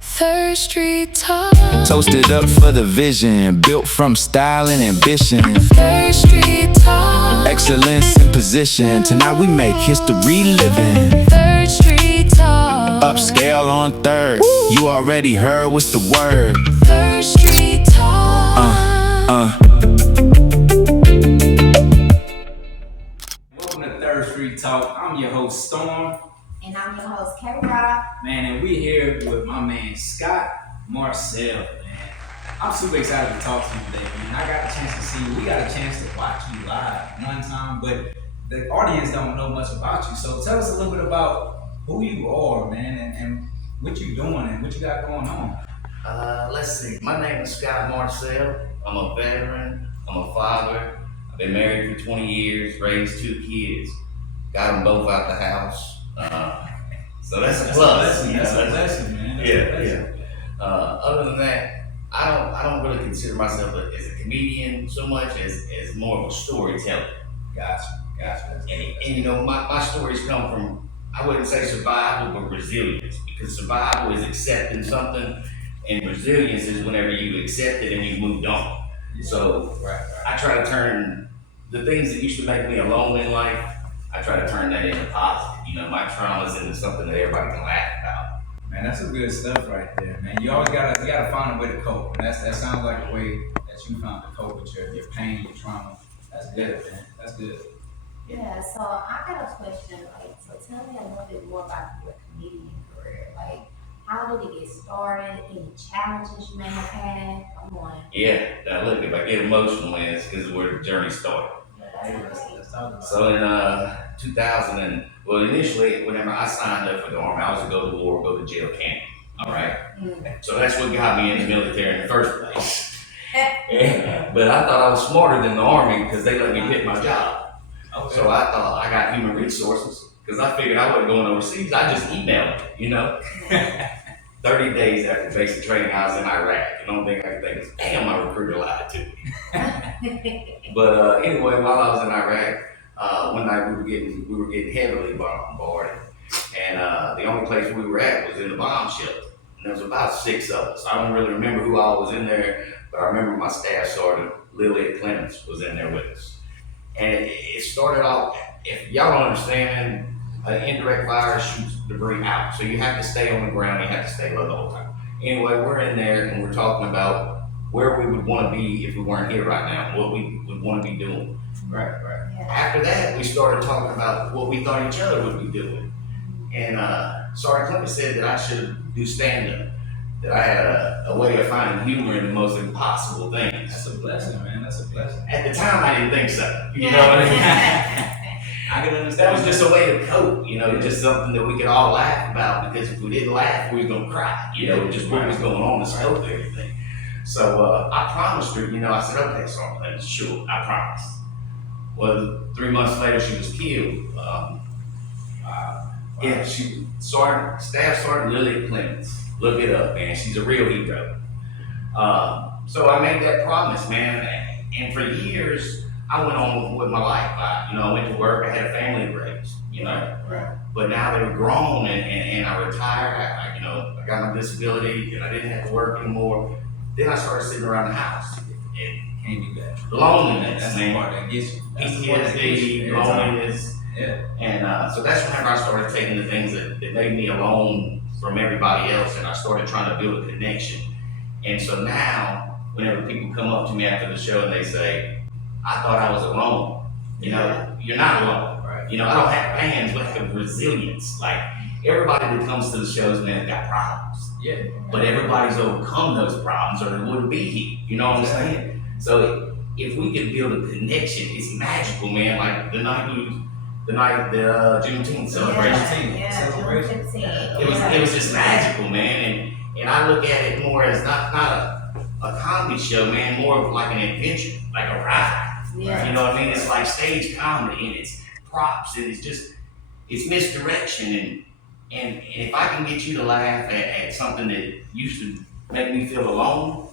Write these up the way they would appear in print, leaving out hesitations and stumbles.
Third Street Talk. Toasted up for the vision, built from style and ambition. Third Street Talk. Excellence in position, tonight we make history living. Third Street Talk. Upscale on third, you already heard what's the word. Third Street Talk. Welcome to Third Street Talk. I'm your host, Storm. And I'm your host, K-Rock. Man, and we're here with my man, Scott Marcelle, man. I'm super excited to talk to you today, man. I got a chance to see you. We got a chance to watch you live one time, but the audience don't know much about you. So tell us a little bit about who you are, man, and what you doing and what you got going on. Let's see. My name is Scott Marcelle. I'm a veteran. I'm a father. I've been married for 20 years, raised 2 kids. Got them both out the house. So that's a plus. That's a blessing, man. Yeah. Other than that, I don't really consider myself as a comedian so much as more of a storyteller. Gotcha. And you know, my stories come from, I wouldn't say survival, but resilience. Because survival is accepting something, and resilience is whenever you accept it and you moved on. So Right. I try to turn the things that used to make me alone in life, I try to turn that into positive. You know, my traumas into something that everybody can laugh about. Man, that's some good stuff right there, man. You always gotta find a way to cope. And that sounds like a way that you found to cope with your pain, your trauma. That's good, man. That's good. Yeah, so I got a question. So tell me a little bit more about your comedian career. How did it get started? Any challenges you may have had? Come on. Yeah, now look, if I get emotional, man, it's because where the journey started. Let's talk about it. So in 2000, initially, whenever I signed up for the Army, I was to go to war, go to jail camp. All right. So that's what got me in the military in the first place. But I thought I was smarter than the Army because they let me pick my job. Okay. So I thought I got human resources because I figured I wasn't going overseas. I just emailed it, you know. 30 days after basic training, I was in Iraq. And the only thing I could think is, damn, my recruiter lied to me. But anyway, while I was in Iraq, one night we were getting heavily bombarded, and the only place we were at was in the bomb shelter. And there was about 6 of us. I don't really remember who all was in there, but I remember my staff sergeant, Lillian Clemens, was in there with us. And it started off, if y'all don't understand, indirect fire shoots debris out. So you have to stay on the ground, you have to stay low the whole time. Anyway, we're in there and we're talking about where we would want to be if we weren't here right now, what we would want to be doing. Right. Yeah. After that, we started talking about what we thought each other would be doing. And Sergeant Clemens said that I should do stand-up, that I had a way of finding humor in the most impossible things. That's a blessing, man. That's a blessing. At the time, I didn't think so. You know what I mean? I can understand. That was just a way to cope, you know, just something that we could all laugh about, because if we didn't laugh, we was gonna cry, you know, just what was going on to scope everything. So I promised her, you know, I said, okay, Sergeant Clemens, sure, I promise. Well, 3 months later, she was killed. Yeah, Staff Sergeant Lillian Clemens. Look it up, man. She's a real hero. So I made that promise, man. And for years, I went on with my life. I went to work. I had a family to raise, you know. Right. But now they were grown, and I retired. I got my disability, and I didn't have to work anymore. Then I started sitting around the house. Can't be bad. Loneliness, That's the man. part that gets you. That's the part that gets you PTSD, every time. loneliness. Yeah. And so that's whenever I started taking the things that made me alone from everybody else, and I started trying to build a connection. And so now, whenever people come up to me after the show and they say, I thought I was alone, you know, you're not alone. Right. You know, I don't have fans, but I have resilience. Like, everybody that comes to the shows, man, got problems. Yeah. But everybody's overcome those problems or they wouldn't be here. You know what I'm saying? So if we could build a connection, it's magical, man. Like the night the Juneteenth celebration. Yeah, Celebration. June 15. It was just magical, man. And I look at it more as not a comedy show, man, more of like an adventure, like a ride. Yeah. You know what I mean? It's like stage comedy, and it's props, and it's misdirection, and if I can get you to laugh at something that used to make me feel alone,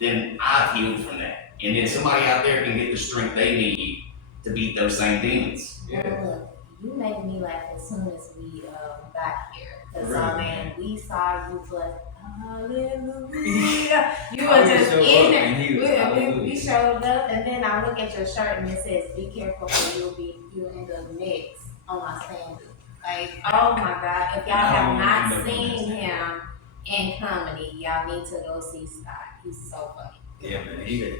then I've healed from that. And then somebody out there can get the strength they need to beat those same demons. Yeah. Well, look, you made me laugh as soon as we got here. Cause Really? man, we saw you, but hallelujah. You I were would just show in up there. and he was We hallelujah. showed up, and then I look at your shirt and it says, "Be careful, or you'll end up next on my sandals." Like, oh my God! If y'all I have don't wanna not end up on seen that him in comedy, y'all need to go see Scott. He's so funny. Yeah, man. He's a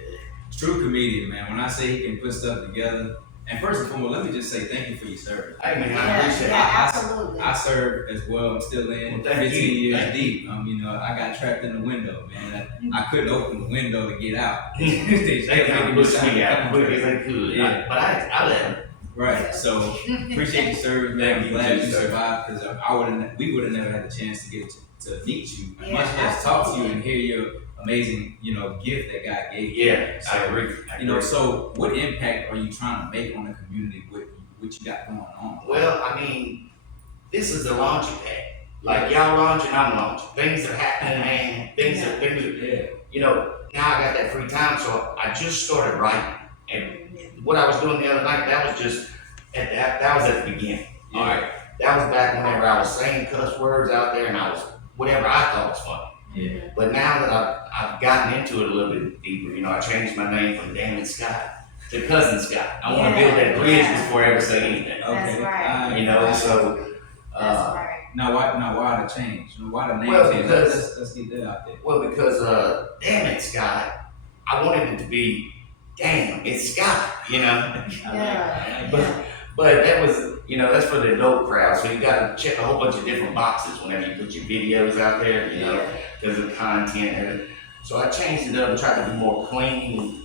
true comedian, man. When I say he can put stuff together, and first and foremost, let me just say thank you for your service. Hey man, I Yeah, appreciate it. yeah, absolutely. I served as well. I'm still in Well, thank 15 you. years Thank deep. You know, I got trapped in the window, man. I couldn't open the window to get out. They They kept kind making of me pushed sign me the out quick as contract. they could. Yeah. But I let them. Right. So appreciate your service, man. Thank I'm you, glad you sir. survived because we would have never had the chance to get to meet you, Yeah, much less talk to you absolutely. and hear your amazing, gift that God gave you. Yeah, So, I agree. so what impact are you trying to make on the community with what you got going on? Well, I mean, this is the launching pad. Like y'all launching, I'm launching. Things are happening, man. Things are, Yeah. now I got that free time, so I just started writing. And what I was doing the other night, that was just that was at the beginning. All right. That was back whenever I was saying cuss words out there and I was whatever I thought was funny. Yeah. But now that I've gotten into it a little bit deeper, I changed my name from Damn It Scott to Cousin Scott. I want to build that bridge before I ever say anything. That's Okay. right. So That's right. Now why the change? Why the name Well, change? because- Let's get that out there. well, because Damn It Scott, I wanted it to be damn, it's Scott, Yeah. But that was, that's for the adult crowd. So you got to check a whole bunch of different boxes whenever you put your videos out there, because of content. And so I changed it up and tried to be more clean.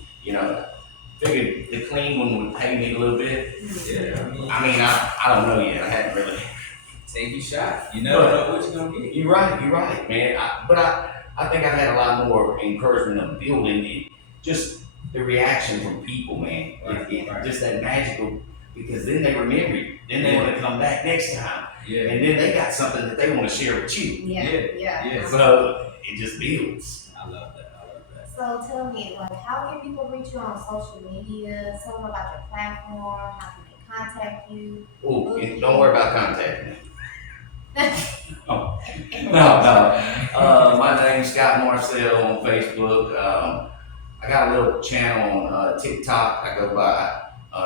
Figured the clean one would pay me a little bit. Yeah. I mean, I don't know yet. I hadn't really. Take your shot. You never know what you're gonna get. You're right, man. I think I've had a lot more encouragement of building it. Just the reaction from people, man. Right. Just that magical, because then they remember you. Then they want to come back next time. Yeah. And then they got something that they want to share with you. Yeah. So it just builds. I love that. So tell me, like, how can people reach you on social media? Tell them about your platform. How can they contact you? Ooh, don't worry about contacting me. Oh. No. My name's Scott Marcelle on Facebook. I got a little channel on TikTok. I go by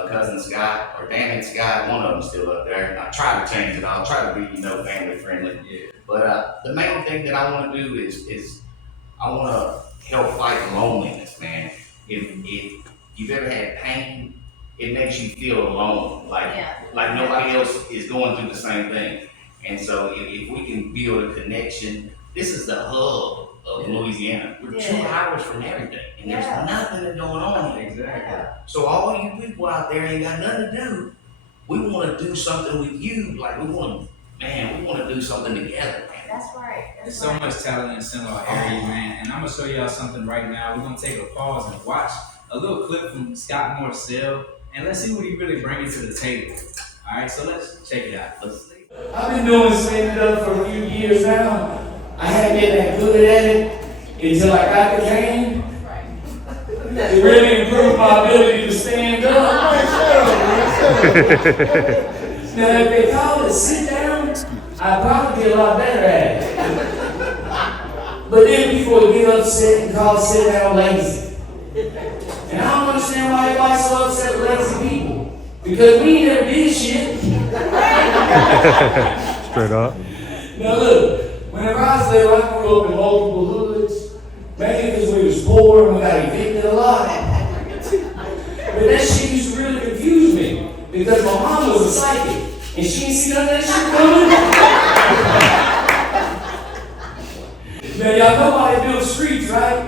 Cousin Scott or Damn It Scott. One of them's still up there. I try to change it. I'll try to be, family friendly. Yeah. But the main thing that I want to do is I want to help fight loneliness, man. If you've ever had pain, it makes you feel alone, like nobody else is going through the same thing. And so if we can build a connection, this is the hub of Louisiana. We're 2 hours from everything, and there's nothing going on here. Exactly. So all you people out there ain't got nothing to do. We want to do something with you. Like we want to do something together, man. That's right. There's so much talent in Central area, man. And I'm gonna show y'all something right now. We're gonna take a pause and watch a little clip from Scott Marcelle, and let's see what he really brings to the table. All right, so let's check it out. Let's see. I've been doing stand-up for a few years now. I hadn't been that good at it until I got the cane. It really improved my ability to stand up. Now, if they call it sit down, I'd probably be a lot better at it. But then people get upset and call sit down lazy. And I don't understand why everybody's so upset with lazy people. Because we ain't never did shit. Straight up. Now look, whenever I was little, I grew up in multiple hoods. Mainly because we was poor and we got evicted a lot. But that shit used to really confuse me. Because my mom was a psychic. And she didn't see none of that shit coming. Now y'all know how they build streets, right?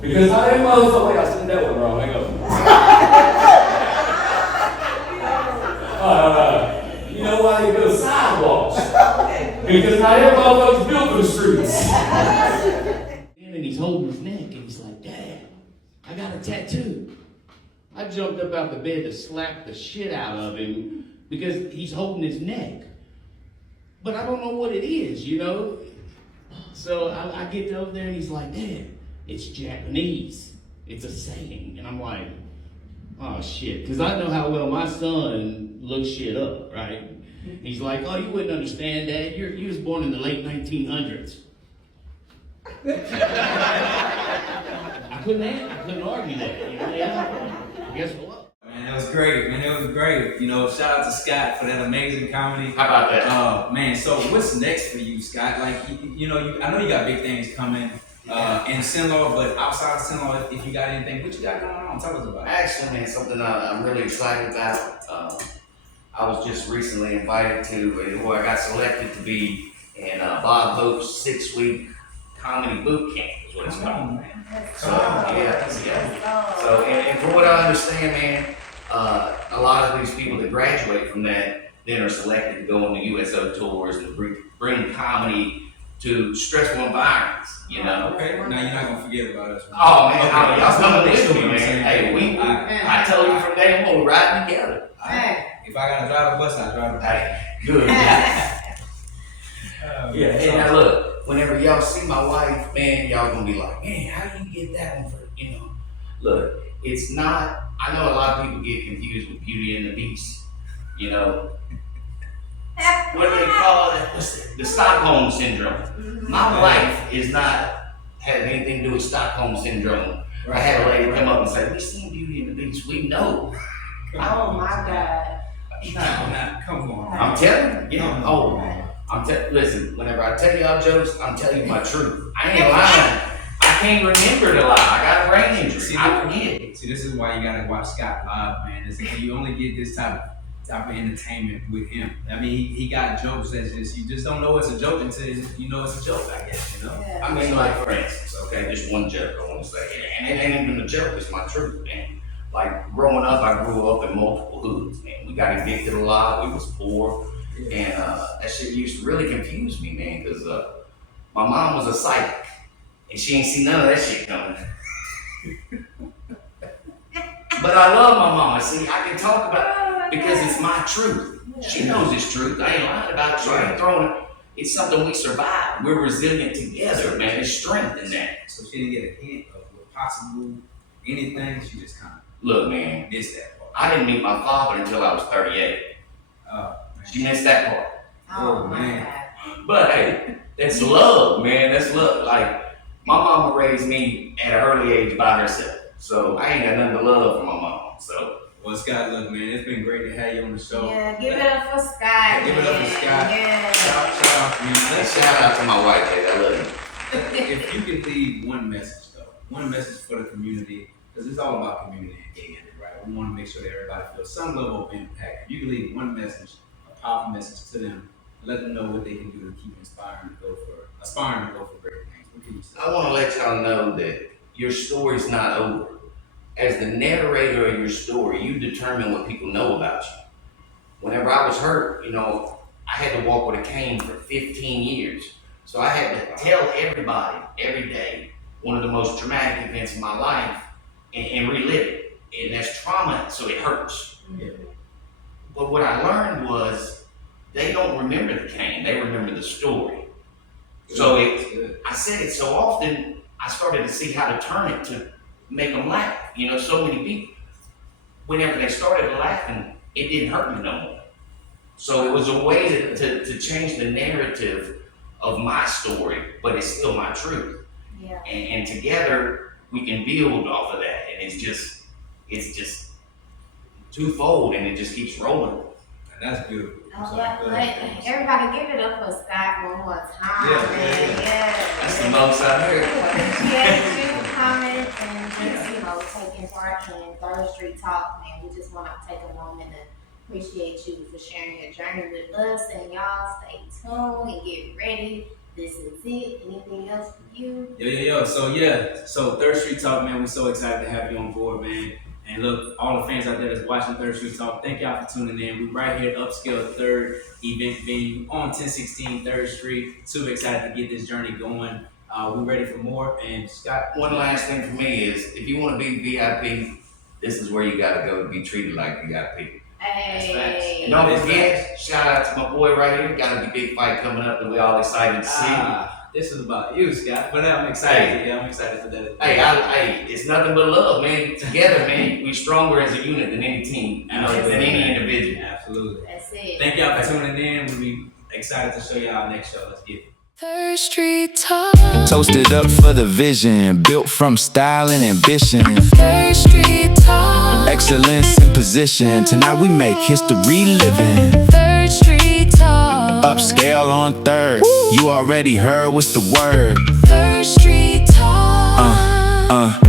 Because how they motherfuckers, wait, I said that one wrong, hang on. You know why they build sidewalks? Because not every motherfucker's built for the streets. And he's holding his neck and he's like, Dad, I got a tattoo. I jumped up out the bed to slap the shit out of him because he's holding his neck. But I don't know what it is, So I get over there and he's like, Dad, it's Japanese. It's a saying. And I'm like, oh shit. Because I know how well my son looks shit up, right? He's like, oh, you wouldn't understand, Dad. You was born in the late 1900s. I couldn't argue that. You know, yeah. Guess what? Man, it was great, man. It was great. You know, shout out to Scott for that amazing comedy. How about that? Man, so what's next for you, Scott? Like, I know you got big things coming in Sin-Law, but outside of Sin-Law, if you got anything, what you got going on? Tell us about it. Actually, man, something I'm really excited about. I was just recently invited to, I got selected to be in Bob Hope's 6-week comedy boot camp, is what it's called. So, yeah. So, and from what I understand, man, a lot of these people that graduate from that then are selected to go on the USO tours and bring comedy to stressful environments, you know? Okay, now you're not going to forget about us. Oh, man, Okay. y'all coming with me, Sure, man. Hey, I I- tell you from day one, we're riding together. If I got to drive a bus, I drive a bus. Hey, good. Yeah, and now look, whenever y'all see my wife, man, y'all gonna be like, man, how do you get that one for, Look, it's not, I know a lot of people get confused with Beauty and the Beast, you know. What do they call it? The Stockholm Syndrome. My wife is not, have anything to do with Stockholm Syndrome. I had a lady come up and say, we seen Beauty and the Beast, we know. Oh my God. Nah, come on. I'm telling you, listen, whenever I tell y'all jokes, I'm telling you my truth. I ain't lying. I can't remember to lie. I got a brain injury. I forget. See, this is why you gotta watch Scott live, man. You only get this type of entertainment with him. I mean, he got jokes that you just don't know it's a joke until you know it's a joke, I guess, you know? I mean, like, for instance, okay, just one joke I want to say. And it ain't even a joke, it's my truth, man. Like, growing up, I grew up in multiple hoods, man. We got evicted a lot, we was poor. And that shit used to really confuse me, man, because my mom was a psychic. And she ain't see none of that shit coming. But I love my mama. See, I can talk about it because it's my truth. She knows it's truth. I ain't lying about it, so I ain't throwing it. It's something we survive. We're resilient together, man. There's strength in that. So she didn't get a hint of what possible anything. She just kind of Look, man, missed that part. I didn't meet my father until I was 38. She missed that part. Oh man. God. But hey, that's love, man. That's love. Like, my mama raised me at an early age by herself. So I ain't got nothing but love for my mom. So, well, Scott, look, man, it's been great to have you on the show. Yeah, give it up for Scott. Give it up for Scott. Yeah. Shout out to you. shout out to my wife, baby. I love you. If you could leave one message, though, one message for the community, because it's all about community engagement, right? We want to make sure that everybody feels some level of impact. If you could leave one message, a powerful message to them, let them know what they can do to keep aspiring to go for great things. What can you say? I want to let y'all know that your story's not over. As the narrator of your story, you determine what people know about you. Whenever I was hurt, I had to walk with a cane for 15 years. So I had to tell everybody every day one of the most traumatic events in my life and relive it. And that's trauma, so it hurts. Yeah. But what I learned was they don't remember the cane, they remember the story. So I said it so often, I started to see how to turn it to make them laugh. So many people, whenever they started laughing, it didn't hurt me no more. So it was a way to change the narrative of my story, but it's still my truth. Yeah. And together we can build off of that. And it's just twofold, and it just keeps rolling. And that's beautiful. Everybody give it up for Scott one more time, man. Yeah. That's the most I heard. Appreciate you coming and just, taking part in Third Street Talk, man. We just want to take a moment and appreciate you for sharing your journey with us. And y'all stay tuned and get ready. This is it. Anything else for you? Yo. So Third Street Talk, man, we're so excited to have you on board, man. And look, all the fans out there that's watching Third Street Talk, thank y'all for tuning in. We're right here at Upscale Third event venue on 1016 3rd Street. Super excited to get this journey going. We're ready for more. And Scott, one last thing for me is, if you want to be VIP, this is where you got to go to be treated like VIP. Hey. And don't forget, shout out to my boy right here. Got a big fight coming up that we all excited to see. This is about you, Scott. But I'm excited. I'm excited for that. Hey, it's nothing but love, man. Together, man, we're stronger as a unit than any team, than any individual. Absolutely. Absolutely. That's it. Thank y'all for tuning in. We'll be excited to show y'all next show. Let's get it. Third Street Talk. Toasted up for the vision, built from style and ambition. Third Street Talk. Excellence in position, tonight we make history living. Third Street Talk. Upscale on third, you already heard what's the word. Third Street Talk.